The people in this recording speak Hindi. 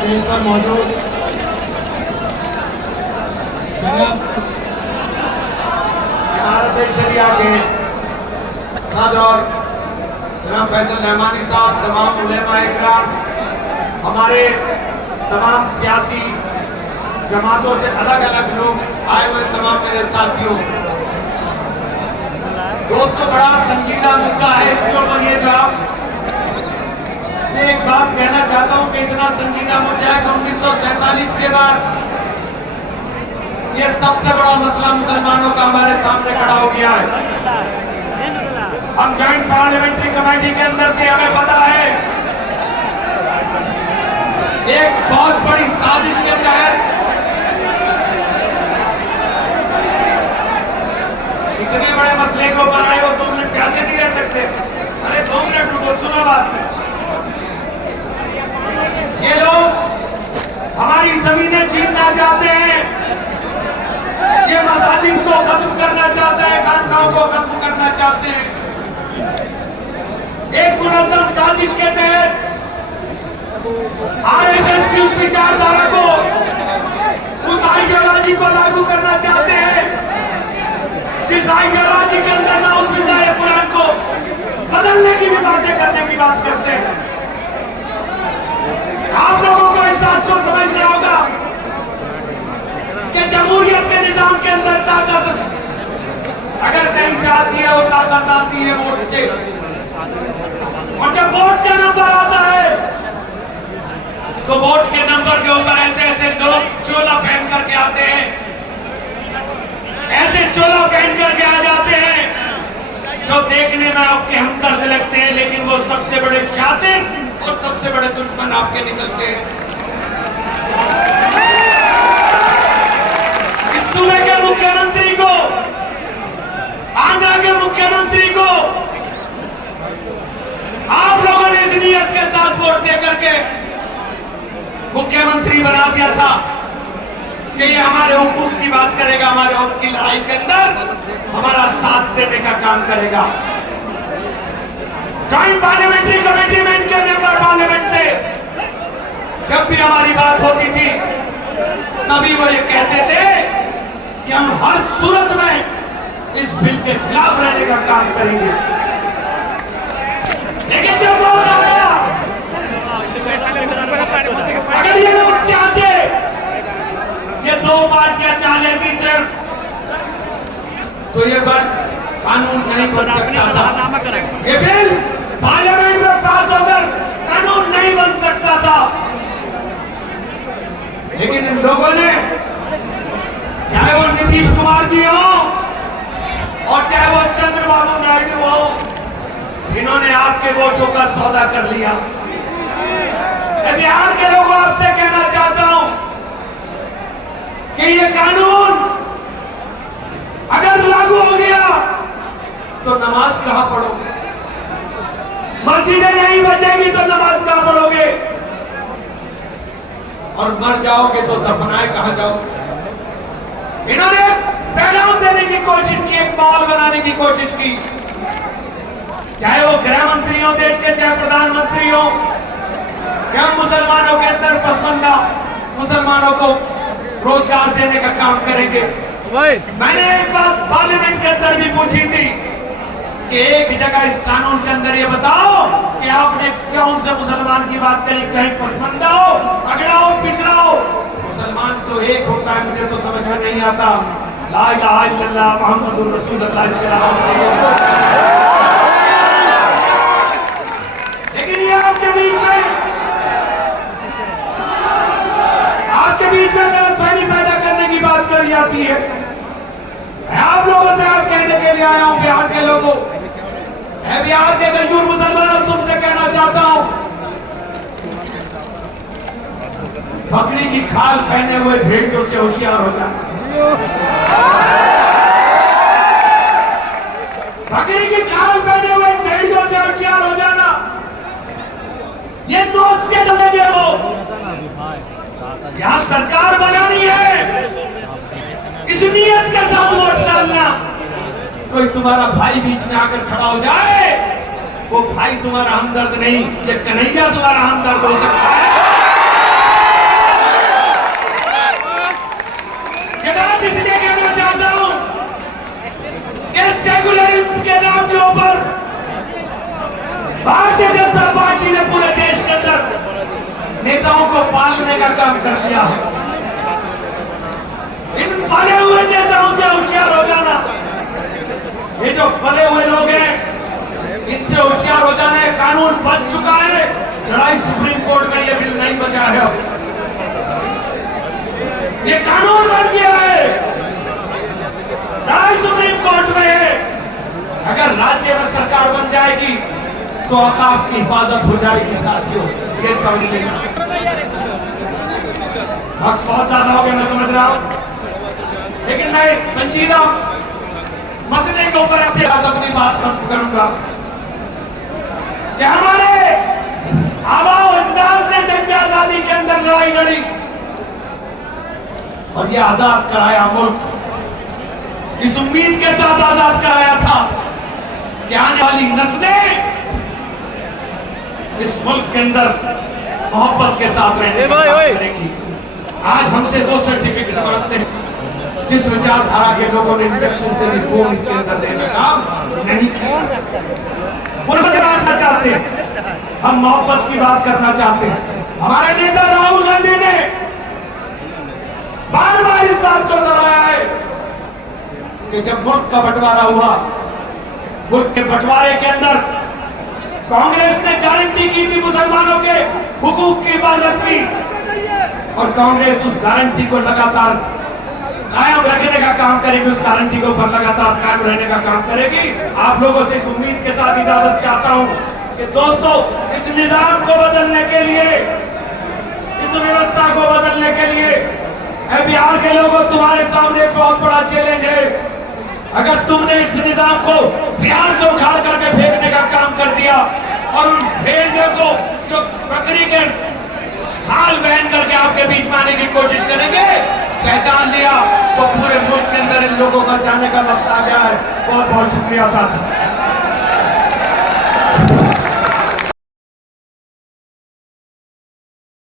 स्टेज पर मौजूद जनाब इमारत शरिया के सदर और जनाब फैसल रहमानी साहब, तमाम उलेमा इकराम, हमारे तमाम सियासी जमातों से अलग अलग लोग आए हुए तमाम मेरे साथियों, दोस्तों, बड़ा संजीदा मुद्दा है। इसके ऊपर ये जो से एक बात कहना चाहता हूं कि इतना संजीदा मुद्दा है कि 1947 के बाद ये सबसे बड़ा मसला मुसलमानों का हमारे सामने खड़ा हो गया है। हम जॉइंट पार्लियामेंट्री कमेटी के अंदर थे, हमें पता है एक बहुत बड़ी साजिश के तहत इतने बड़े मसले के ऊपर आए हो, 2 मिनट प्यासे नहीं रह सकते। अरे 2 मिनट रुको, सुनो बात। ये लोग हमारी जमीनें छीनना चाहते हैं, ये मसाजिद को खत्म करना चाहते हैं, खानकाहों को खत्म करना चाहते हैं। एक मुनज़्ज़म साजिश के तहत आरएसएस की उस विचारधारा को, उस आइडियोलॉजी को लागू करना चाहते हैं जिस आइडियोलॉजी के अंदर ना उस कुरान को बदलने की भी बातें करने की बात करते हैं। आप लोगों को इस बात को समझना होगा कि जमहूरियत के निजाम के अंदर ताकत अगर कहीं से आती है और ताकत आती है वोट से, और जब वोट का नंबर आता है तो वोट के नंबर के ऊपर ऐसे ऐसे लोग चोला पहन करके आते हैं, ऐसे चोला पहन करके आ जाते हैं जो देखने में आपके हमदर्द लगते हैं, लेकिन वो सबसे बड़े शातिर और सबसे बड़े दुश्मन आपके निकलते हैं। इस सूबे के मुख्यमंत्री को, आंध्र के मुख्यमंत्री को आप लोगों ने इस नियत के साथ वोट दे करके मुख्यमंत्री बना दिया था कि ये हमारे हुकूक की बात करेगा, हमारे हुकूक की लड़ाई के अंदर हमारा साथ देने का काम करेगा। जॉइंट पार्लियामेंट्री कमेटी में इनके मेंबर पार्लियामेंट से जब भी हमारी बात होती थी तभी वो ये कहते थे कि हम हर सूरत में इस बिल के खिलाफ रहने का काम करेंगे। लेकिन जब वो आया, अगर ये लोग चाहते, ये 2 पार्टियां चाह लेती सिर्फ, तो ये कानून नहीं बन सकता था। ये बिल पार्लियामेंट में पास होकर कानून नहीं बन सकता था। लेकिन इन लोगों ने, चाहे वो नीतीश कुमार जी हो और चाहे वो चंद्रबाबू नायडू हो, इन्होंने आपके वोटों का सौदा कर लिया। बिहार के लोगों आपसे कहना चाहता हूं कि ये कानून अगर लागू हो गया तो नमाज कहां पढ़ोगे? मस्जिदें नहीं बचेंगी तो नमाज कहां पढ़ोगे? और मर जाओगे तो दफनाए कहां जाओगे? इन्होंने पैगाम देने की कोशिश की, एक माहौल बनाने की कोशिश की, चाहे वो गृह मंत्री हो देश के, चाहे प्रधानमंत्री हो, कि हम मुसलमानों के अंदर पसमंदा मुसलमानों को रोजगार देने का काम करेंगे। मैंने एक बात पार्लियामेंट के अंदर भी पूछी थी कि एक जगह इस कानून के अंदर ये बताओ कि आपने कौन से मुसलमान की बात करी, कहीं पसमंदा हो, अगड़ा हो, पिछड़ा हो? मुसलमान तो एक होता है, मुझे तो समझ में नहीं आता। ला इलाहा इल्लल्लाह मुहम्मदुर रसूलुल्लाह, इसके अलावा लेकिन ये आपके बीच में गलतफहमी पैदा करने की बात करी जाती है। मैं आप लोगों से आप कहने के लिए आया हूं, बिहार के लोगों, मैं बिहार के गंजूर मुसलमानों तुमसे कहना चाहता हूं, बकरी की खाल पहने हुए भेड़ियों से होशियार हो जाना। बकरी की खाल पहने हुए भेड़ियों से होशियार हो जाना, ये नोच के डलेंगे वो। यहां सरकार बनानी है, इस नियत के साथ वोट डालना। कोई तुम्हारा भाई बीच में आकर खड़ा हो जाए, वो भाई तुम्हारा हमदर्द नहीं, ये कन्हैया तुम्हारा हमदर्द हो सकता है। भारतीय जनता पार्टी ने पूरे देश के अंदर नेताओं को पालने का काम कर दिया है। इन पले हुए नेताओं से होशियार हो जाना, ये जो पले हुए लोग हैं इनसे होशियार हो जाना है। कानून बन चुका है, लड़ाई सुप्रीम कोर्ट में ये बिल नहीं बचा है, ये कानून बन गया है, लड़ाई सुप्रीम कोर्ट में है। अगर राज्य में सरकार बन जाएगी तो औकाफ की हिफाजत हो जाएगी। साथियों ये समझ लेना, वक्त बहुत ज्यादा हो गया मैं समझ रहा हूं, लेकिन मैं संजीदा मसले के ऊपर अपनी बात खत्म करूंगा कि हमारे आबा अजदाद ने जंग आजादी के अंदर लड़ाई लड़ी और ये आजाद कराया मुल्क, इस उम्मीद के साथ आजाद कराया था कि आने वाली नस्लें इस मुल्क के अंदर मोहब्बत के साथ रहने का काम करेंगी। आज हमसे वो सर्टिफिकेट मांगते हैं जिस विचारधारा के लोगों ने इंजेक्शन से रिफॉर्म इसके अंदर देने का काम नहीं किया। बांटना चाहते हैं, हम मोहब्बत की बात करना चाहते हैं। हमारे नेता राहुल गांधी ने बार बार इस बात को दोहराया है कि जब मुल्क का बंटवारा हुआ, मुल्क के बंटवारे के अंदर कांग्रेस ने गारंटी की थी मुसलमानों के हुकूक की हिफाजत की, और कांग्रेस उस गारंटी को लगातार कायम रखने का काम करेगी, उस गारंटी के ऊपर लगातार कायम रहने का काम करेगी। आप लोगों से इस उम्मीद के साथ इजाजत चाहता हूं कि दोस्तों, इस निजाम को बदलने के लिए, इस व्यवस्था को बदलने के लिए बिहार के लोगों, तुम्हारे सामने एक बहुत बड़ा चैलेंज है। अगर तुमने इस निजाम को बिहार से उखाड़ करके फेंकने का काम कर दिया और उन भेड़ियों को जो बकरी के खाल बहन करके आपके बीच में आने की कोशिश करेंगे, पहचान लिया तो पूरे मुल्क के अंदर इन लोगों का जाने का वक्त आ गया है। बहुत बहुत शुक्रिया साथी।